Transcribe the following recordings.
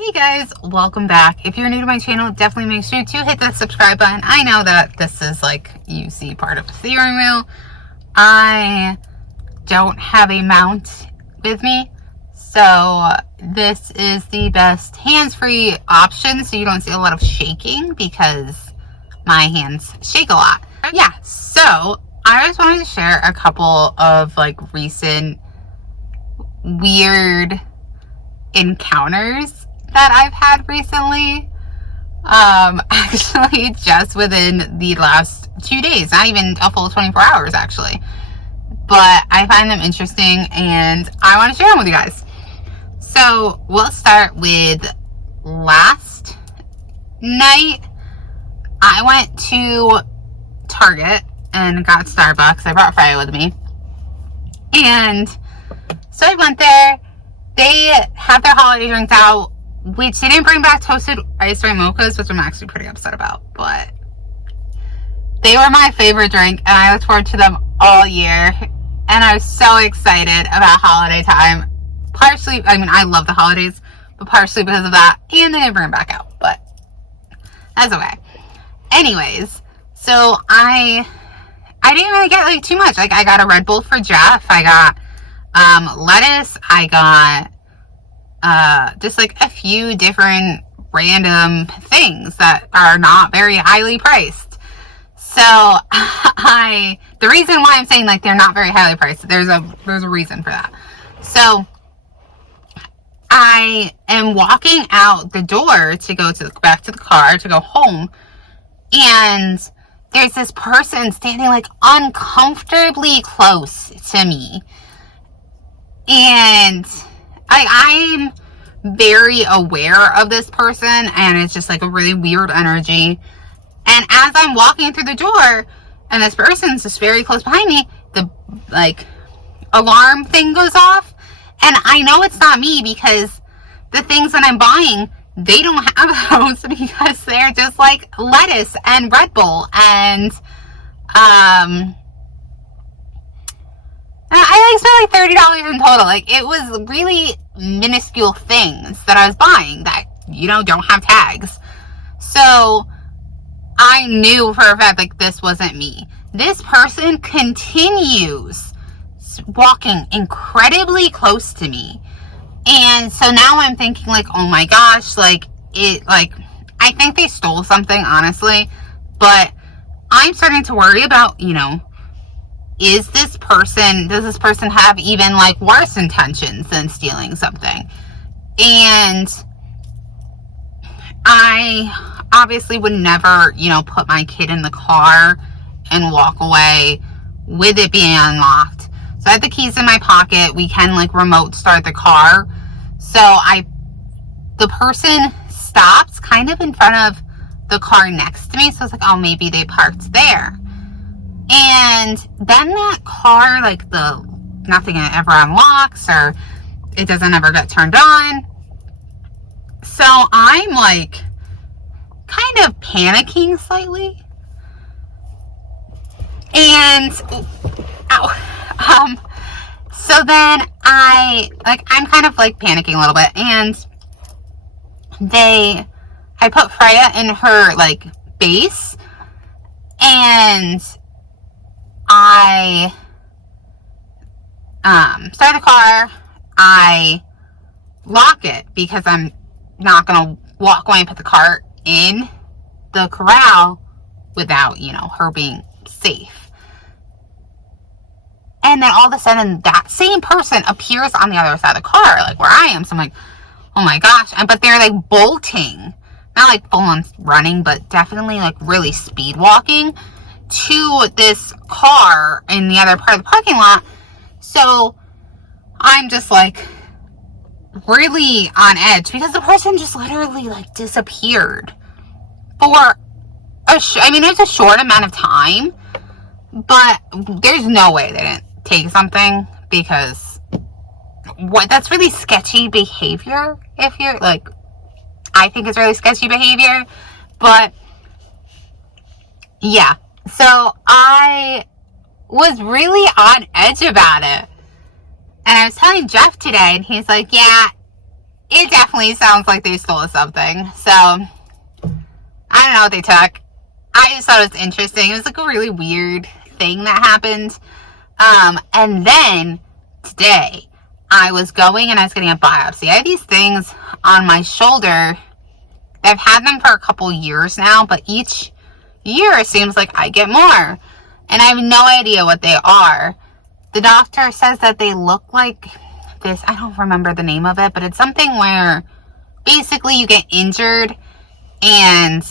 Hey guys, welcome back. If you're new to my channel, definitely make sure to hit that subscribe button. I know that this is like you see part of the steering wheel. I don't have a mount with me, so this is the best hands-free option so you don't see a lot of shaking because my hands shake a lot. Yeah, so I just wanted to share a couple of like recent weird encounters that I've had recently. Actually just within the last 2 days, not even a full 24 hours actually, but I find them interesting and I want to share them with you guys. So we'll start with last night. I went to Target and got Starbucks. I brought Freya with me, and so I went there. They have their holiday drinks out, which they didn't bring back toasted iced rye mochas, which I'm actually pretty upset about, but they were my favorite drink and I looked forward to them all year, and I was so excited about holiday time. Partially, I mean, I love the holidays, but partially because of that, and they didn't bring them back out, but that's okay. Anyways, so I didn't really get like too much. Like, I got a Red Bull for Jeff, I got lettuce, I got just like a few different random things that are not very highly priced. So the reason why I'm saying like they're not very highly priced, there's a reason for that. So I am walking out the door to go back to the car to go home, and there's this person standing like uncomfortably close to me, and I'm very aware of this person, and it's just like a really weird energy. And as I'm walking through the door and this person's just very close behind me, the like alarm thing goes off, and I know it's not me because the things that I'm buying, they don't have those because they're just like lettuce and Red Bull and I like spent like $30 in total. Like, it was really minuscule things that I was buying that, you know, don't have tags. So I knew for a fact like this wasn't me. This person continues walking incredibly close to me. And so now I'm thinking like, oh my gosh, like I think they stole something, honestly, but I'm starting to worry about, you know, does this person have even like worse intentions than stealing something? And I obviously would never, you know, put my kid in the car and walk away with it being unlocked. So I had the keys in my pocket. We can like remote start the car. So the person stops kind of in front of the car next to me. So I was like, oh, maybe they parked there. And then that car, like nothing ever unlocks, or it doesn't ever get turned on. So I'm like kind of panicking slightly. And so then I'm kind of like panicking a little bit, and I put Freya in her like base, and I start the car. I lock it because I'm not gonna walk away and put the car in the corral without, you know, her being safe. And then all of a sudden that same person appears on the other side of the car, like where I am. So I'm like, oh my gosh. But they're like bolting, not like full on running, but definitely like really speed walking to this car in the other part of the parking lot. So I'm just like really on edge because the person just literally like disappeared for it was a short amount of time, but there's no way they didn't take something, because that's really sketchy behavior. If you're like, I think it's really sketchy behavior. But yeah, so I was really on edge about it, and I was telling Jeff today, and he's like, yeah, it definitely sounds like they stole something. So, I don't know what they took. I just thought it was interesting. It was like a really weird thing that happened. And then today, I was going and I was getting a biopsy. I have these things on my shoulder. I've had them for a couple years now, but each year it seems like I get more. And I have no idea what they are. The doctor says that they look like this. I don't remember the name of it, but it's something where basically you get injured and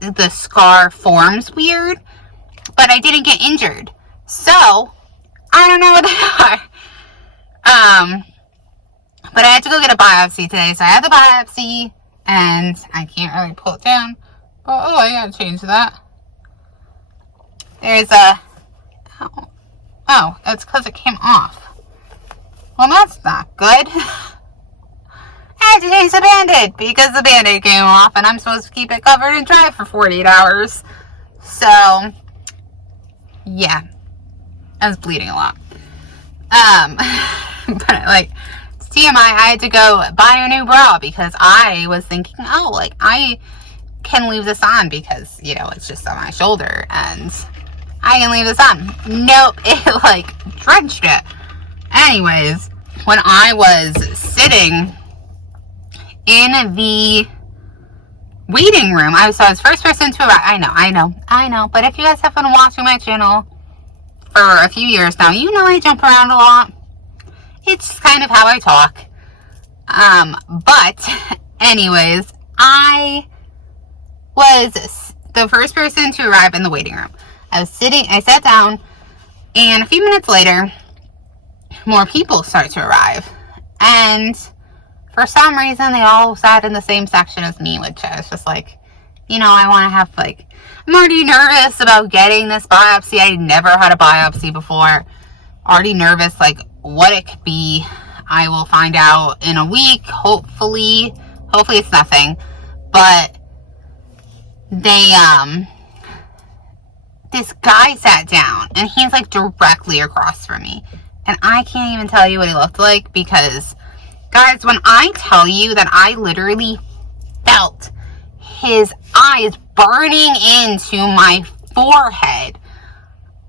the scar forms weird, but I didn't get injured. So, I don't know what they are. But I had to go get a biopsy today, so I had the biopsy, and I can't really pull it down. Oh, I gotta change that. There's a, oh, that's because it came off. Well, that's not good. I had to change the Band-Aid because the Band-Aid came off, and I'm supposed to keep it covered and dry for 48 hours. So, yeah, I was bleeding a lot. But like, TMI, I had to go buy a new bra because I was thinking, oh, like, I can leave this on because, you know, it's just on my shoulder and I can leave this on. Nope, it like drenched it. Anyways, when I was sitting in the waiting room, I was first person to arrive. I know. But if you guys have been watching my channel for a few years now, you know I jump around a lot. It's kind of how I talk. But anyways, I was the first person to arrive in the waiting room. I sat down, and a few minutes later, more people start to arrive. And for some reason, they all sat in the same section as me, which I was just like, you know, I want to have, like, I'm already nervous about getting this biopsy. I never had a biopsy before. Already nervous, like, what it could be. I will find out in a week, hopefully it's nothing. But they, this guy sat down, and he's, like, directly across from me. And I can't even tell you what he looked like because, guys, when I tell you that I literally felt his eyes burning into my forehead,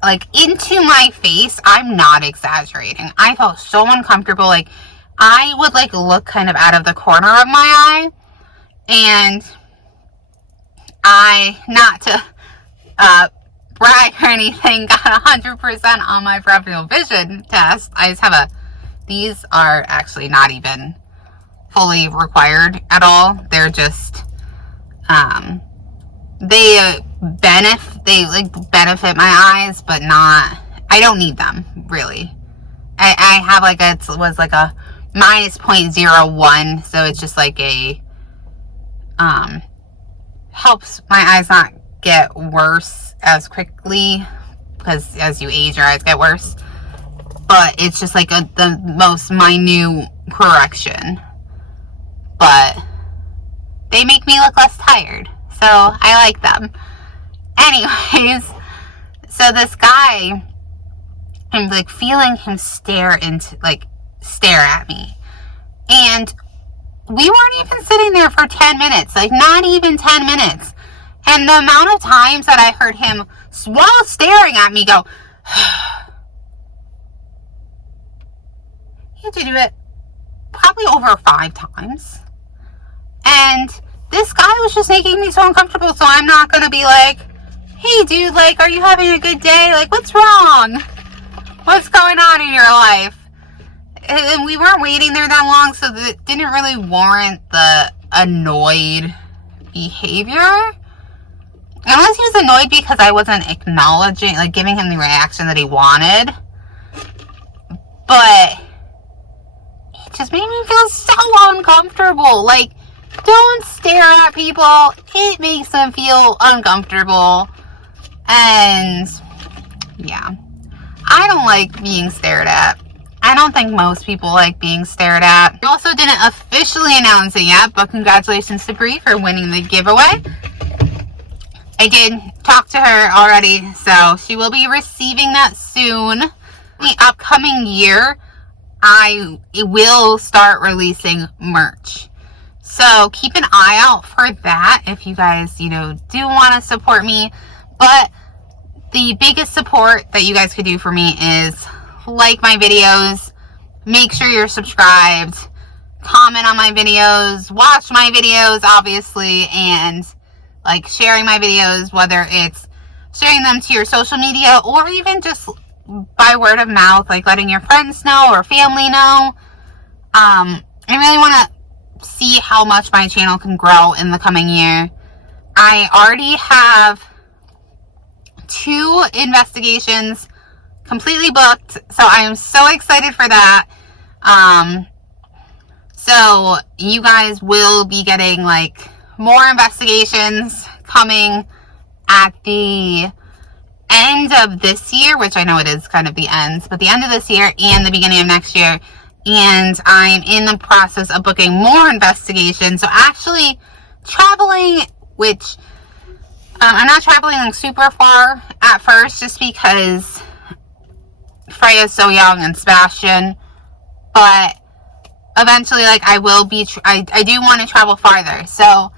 like into my face, I'm not exaggerating. I felt so uncomfortable. Like, I would like look kind of out of the corner of my eye, and I, not to brag or anything, got 100% on my peripheral vision test. I just have these are actually not even fully required at all. They're just, they benefit my eyes, but not, I don't need them, really. I have like it was like a minus 0.01, so it's just like a, helps my eyes not get worse as quickly, because as you age, your eyes get worse. But it's just like the most minute correction. But they make me look less tired, so I like them. Anyways, so this guy, I'm like feeling him stare at me. And we weren't even sitting there for 10 minutes, like not even 10 minutes. And the amount of times that I heard him, while staring at me, go, he had to do it probably over 5 times. And this guy was just making me so uncomfortable, so I'm not going to be like, hey dude, like, are you having a good day? Like, what's wrong? What's going on in your life? And we weren't waiting there that long, so it didn't really warrant the annoyed behavior. Unless he was annoyed because I wasn't acknowledging, like, giving him the reaction that he wanted. But it just made me feel so uncomfortable. Like, don't stare at people. It makes them feel uncomfortable. And, yeah. I don't like being stared at. I don't think most people like being stared at. I also didn't officially announce it yet, but congratulations to Briere for winning the giveaway. I did talk to her already, so she will be receiving that soon. The upcoming year, I will start releasing merch. So keep an eye out for that if you guys, you know, do want to support me. But the biggest support that you guys could do for me is like my videos, make sure you're subscribed, comment on my videos, watch my videos, obviously, and like sharing my videos, whether it's sharing them to your social media or even just by word of mouth, like letting your friends know or family know. I really want to see how much my channel can grow in the coming year. I already have 2 investigations completely booked, so I am so excited for that. So you guys will be getting like more investigations coming at the end of this year, which I know it is kind of the end, but the end of this year and the beginning of next year. And I'm in the process of booking more investigations. So actually traveling, which I'm not traveling like super far at first, just because Freya's so young and Sebastian, but eventually, like, I will be, I do want to travel farther. So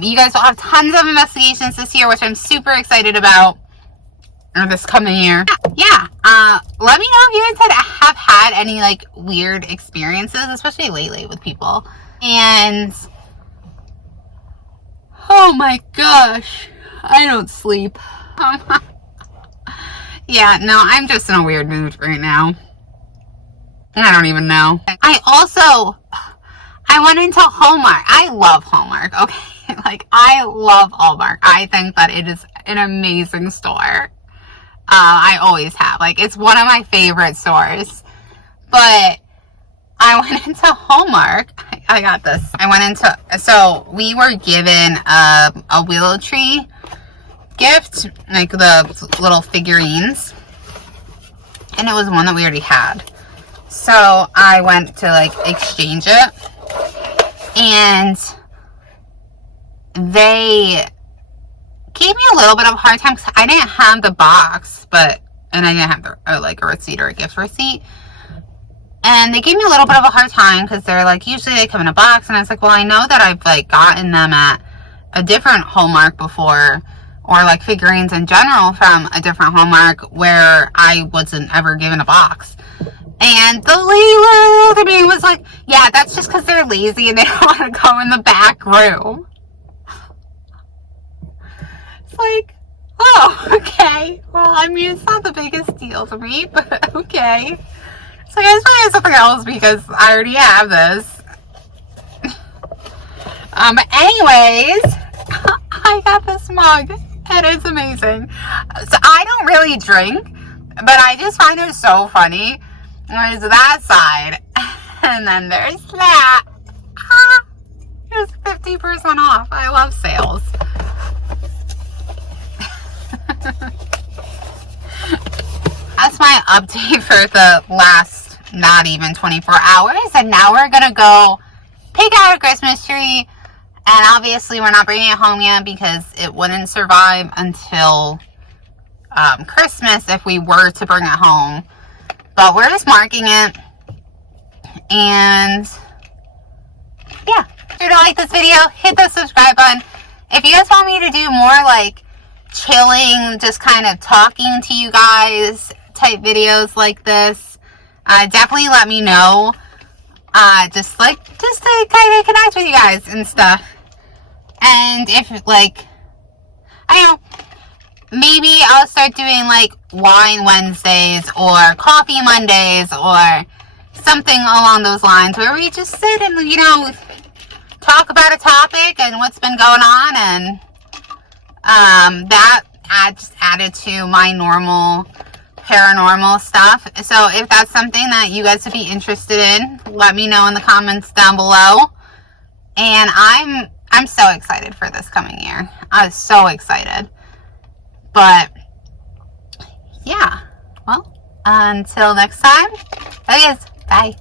you guys will have tons of investigations this year, which I'm super excited about, or this coming year. Yeah. Let me know if you guys have had any like weird experiences, especially lately with people. And oh my gosh, I don't sleep. Yeah, no, I'm just in a weird mood right now. I don't even know. I went into Hallmark. I love Hallmark, okay? Like, I love Hallmark. I think that it is an amazing store. I always have. Like, it's one of my favorite stores. But I went into Hallmark. I got this. I went into, so we were given a willow tree gift, like the little figurines. And it was one that we already had. So I went to like exchange it. And they gave me a little bit of a hard time because I didn't have the box, and I didn't have like a receipt or a gift receipt. And they gave me a little bit of a hard time because they're like, usually they come in a box. And I was like, well, I know that I've like gotten them at a different Hallmark before, or like figurines in general from a different Hallmark where I wasn't ever given a box. And the lady looked at me and was like, yeah, that's just because they're lazy and they don't want to go in the back room. It's like, oh, okay. Well, I mean, it's not the biggest deal to me, but okay. So I just wanted something else because I already have this. But anyways, I got this mug. It is amazing. So I don't really drink, but I just find it so funny. There's that side, and then there's that. There's 50% off. I love sales. That's my update for the last not even 24 hours. And now we're gonna go pick out a Christmas tree. And obviously we're not bringing it home yet because it wouldn't survive until Christmas if we were to bring it home. But we're just marking it. And yeah, if you like this video, hit the subscribe button. If you guys want me to do more like chilling, just kind of talking to you guys type videos like this, definitely let me know. Just to kind of connect with you guys and stuff. And if like, I don't know, maybe I'll start doing like wine Wednesdays or coffee Mondays or something along those lines where we just sit and, you know, talk about a topic and what's been going on. And that just added to my normal paranormal stuff. So if that's something that you guys would be interested in, let me know in the comments down below. And I'm so excited for this coming year. I was so excited. But yeah, well, until next time, that is, bye.